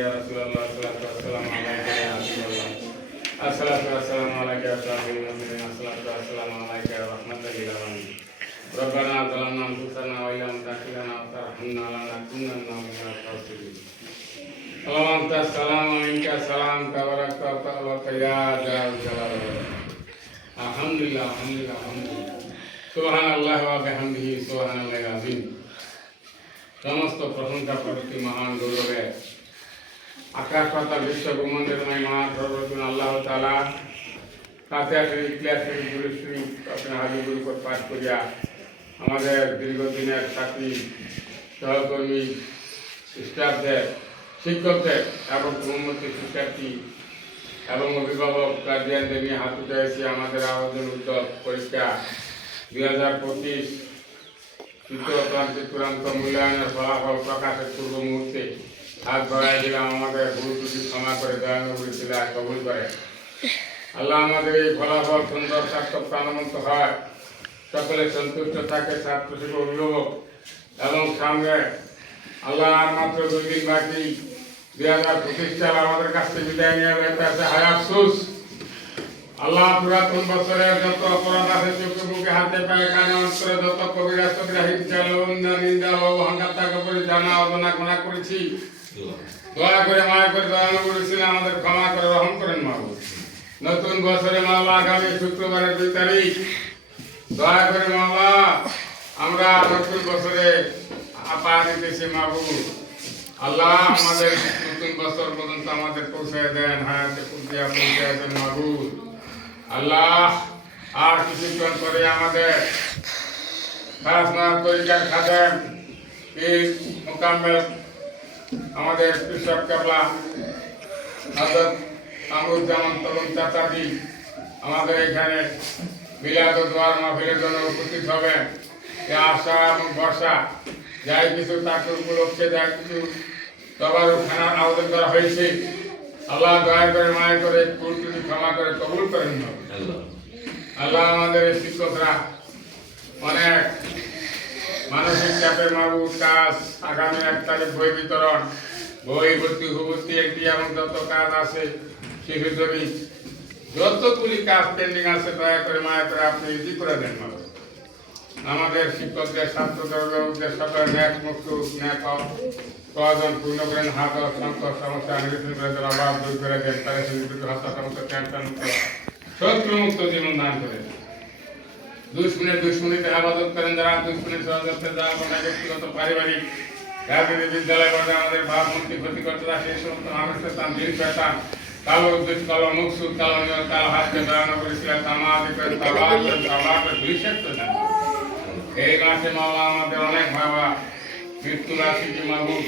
يا رسول الله الصلاة والسلام عليك يا حبيب الله الصلاة والسلام عليك يا صاحب المسلمين الصلاة والسلام عليك يا رحمة للعالمين ربنا ظلمنا أنفسنا وإن لم تغفر لنا وترحمنا لنكونن من الخاسرين اللهم أنت السلام ومنك السلام تبارك وتعالى يا ذا الجلال الحمد لله الحمد لله الحمد لله سبحان الله وبحمده سبحان الله العظيم সমস্ত প্রশংসা প্রতি মহান গৌরবে আকাশ পাতাল বিশ্ব ব্রহ্মাণ্ডের মা সর্বজন আল্লাহ তাআলা কাছে আসেন ইতিহাসের গুরুশ্রী আপনার হাজিগুর উপর পাঠ করিয়া আমাদের দীর্ঘদিনের সাথী সহকর্মী স্টাফদের শিক্ষকদের এবং কর্মমুখী শিক্ষার্থী এবং অভিভাবক গার্জিয়ানদের নিয়ে হাত উঠেছি আমাদের আবেদন উদ্যোগ পরীক্ষা 2025 তৃতীয় প্রান্তিক চূড়ান্ত মূল্যায়নের ফলাফল প্রকাশের পূর্ব মুহূর্তে হাত বাড়াই দিলাম আমাদের ভুল ত্রুটি ক্ষমা করে দয়ানুগ্রহ ছিল কবুল করে আল্লাহ আমাদের এই ফলাফল সুন্দর সার্থক প্রাণবন্ত হয় সকলে সন্তুষ্ট থাকে ছাত্র শিক্ষক অভিভাবক এবং সামনে আল্লাহ আর মাত্র 2 দিন বাকি 2025 সাল আমাদের কাছ থেকে বিদায় নিয়ে বেঁচে হায় আফসোস আল্লাহ পুরাতন বছরের যত অপরাধ আছে চোখে মুখে হাতে পায়ে কানে অন্তরে যত কবিরা সবিরা হিংসা লৌন্দা নিন্দা লোভ অহংকার তাকে করে জানা অজানা গুনাহ করেছি দয়া করে মায়া করে দয়ালু করেছিলেন আমাদের ক্ষমা করে রহম করেন মাহবুব নতুন বছরে মাওলা আগামী শুক্রবারের 2 তারিখ দয়া করে মাওলা আমরা নতুন বছরে পা দিতেছি মাহবুব আল্লাহ আমাদের নতুন বছর পর্যন্ত আমাদের পৌঁছায় দেন হায়াতে পৌঁছায় দেন মাহবুব আল্লাহ আর কিছুক্ষণ পরে আমাদের পরীক্ষার খাদেম এই মোকাম্মেল আমাদের কৃষক কেবলা হযরত আমরুজ্জামান তরুণ চাচাজি আমাদের এখানে মিলাদ ও দোয়ার মাহফিলের জন্য উপস্থিত হবেন এই আশা এবং ভরসা যাই কিছু তাকে উপলক্ষে যাই কিছু তবারুখানার আবেদন করা হয়েছে আল্লাহ দয়া করে মায়া করে ভুল ত্রুটি ক্ষমা করে কবুল করেন আল্লাহ আমাদের শিক্ষকরা অনেক মানসিক চাপের মাহবুব কাজ আগামী 1 তারিখ বই বিতরণ বই ভর্তি হুবর্তি একটি এবং যত কাজ আছে শিশু ছবি যতগুলি কাজ পেন্ডিং আছে দয়া করে মায়া করে আপনি ইজি করে দেন মাহবুব আমাদের শিক্ষকদের ছাত্রদের অভিভাবকদের সকলের ন্যাক মুক্ত ন্যাক প্রয়োজন পূর্ণ করেন হাত সংকট সমস্যা নিরসন করে দেন অভাব দূর করে দেন তাদের হত্যা সমস্যা ক্যান্সার মুক্ত শত্রু মুক্ত জীবন দান করেন দুশ্মনীতে আবাদত করেন যারা দুশ্মনীর সহযোগিতা যারা কোনো ব্যক্তিগত পারিবারিক রাজনীতি বিদ্যালয় পর্যায়ে আমাদের ভাবমূর্তি ক্ষতি করতে থাকে সেই সমস্ত মানুষের তার দিন পেতাম কালো উদ্দেশ্য কালো মুকসুদ কালো নিয়ম কালো হাতকে বেড়ানো করেছিলেন তামাদি করে তাবাকে দুইশক্ত দেন এই মাসে মাওলা আমাদের অনেক বাবা মৃত্যু রাশিকে মাহবুব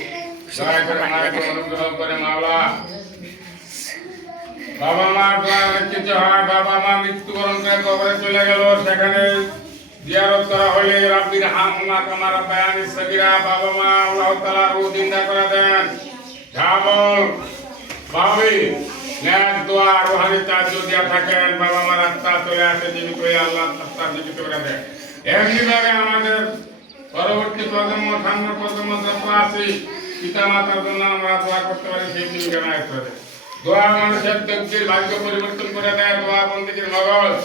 দয়া করে মায়ের অনুগ্রহ করে মাওলা বাবা মার দোয়া কিছু হয় বাবা মা মৃত্যুবরণ করে কবরে চলে গেল সেখানে জিয়ারত করা হলে রাব্বির হামমা কামা রাব্বায়ানি সগীরা বাবা মা আল্লাহ তাআলা রূহ জিন্দা করে দেন ঝাবল ভাবি নেক দোয়া রুহানি তাজ্জু দিয়া থাকেন বাবা মার আত্মা চলে আসে জীবিত হয়ে আল্লাহ আত্মা জীবিত করে দেন এমনিভাবে আমাদের পরবর্তী প্রজন্ম সামনে প্রজন্ম যত আছে পিতা মাতার জন্য আমরা দোয়া করতে পারি সেই দিনকে নায়ক করে দোয়া মানুষের তকদির ভাগ্য পরিবর্তন করে দেয় দোয়া বন্দীর মগজ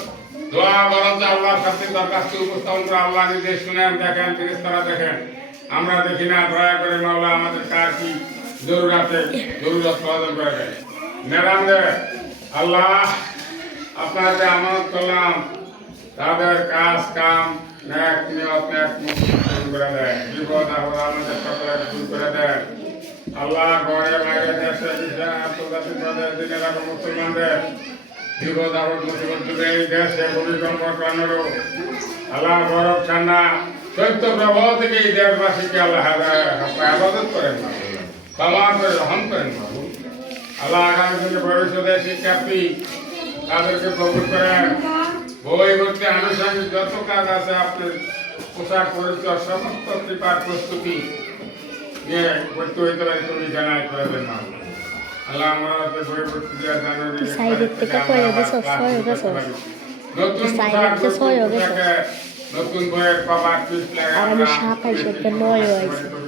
দোয়া বরঞ্চ আল্লাহর সাথে দরখাস্ত উপস্থাপন করে আল্লাহ নিজে শুনেন দেখেন ফেরেশতারা দেখেন আমরা দেখি না দয়া করে মাওলা আমাদের কার কি জরুরত প্রয়োজন করে দেয় ম্যাডাম আল্লাহ আপনার যে আমানত করলাম তাদের কাজ কাম ন্যাক নিয়ত ন্যাক মুক্তি করে দেয় বিপদ আপদ আমাদের সকলে দূর করে দেয় আল্লাহ ঘরে বাইরে দেশে আন্তর্জাতিক দিনের আগে মুসলমানদের বিপদ আপদ মুসিবত যুগে এই দেশে ভূমিকম্প কারণেরও আল্লাহ বরফ ঠান্ডা চৈত্য প্রবাহ থেকে এই দেশবাসীকে আল্লাহ আবাদত করেন না ক্ষমা করে রহম করেন বাবু আল্লাহ আগামী দিনে ভবিষ্যতে শিক্ষার্থী তাদেরকে কবুল করেন বই ভর্তি আনুষঙ্গিক যত কাজ আছে আপনার পোশাক পরিচয় সমস্ত কৃপার প্রস্তুতি নিয়ে ভর্তি হইতে পারে তুমি জানাই করে দেন না আল্লাহ আমরা বই ভর্তি দেওয়া জানুয়ারি নতুন নতুন বইয়ের কভার পিস লাগা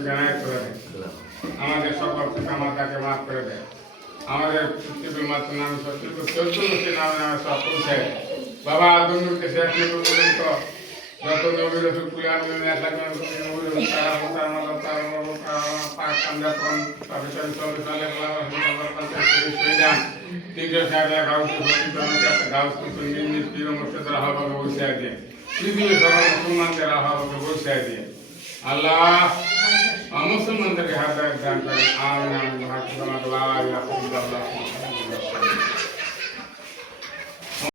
জানাই করে দেন আমাদের সকল পিতামাতাকে মাফ করে দেয়। আমাদের পিতৃমাতার নামে চতুর্দশী নামে নামে সব পৌঁছায়। বাবা আদম নূরকে শেষ নবী পর্যন্ত যত নবী রসুল কুলিয়ান আল্লাহ মুসলমানদেরকে হাত দান করেন। আমিন আমিন।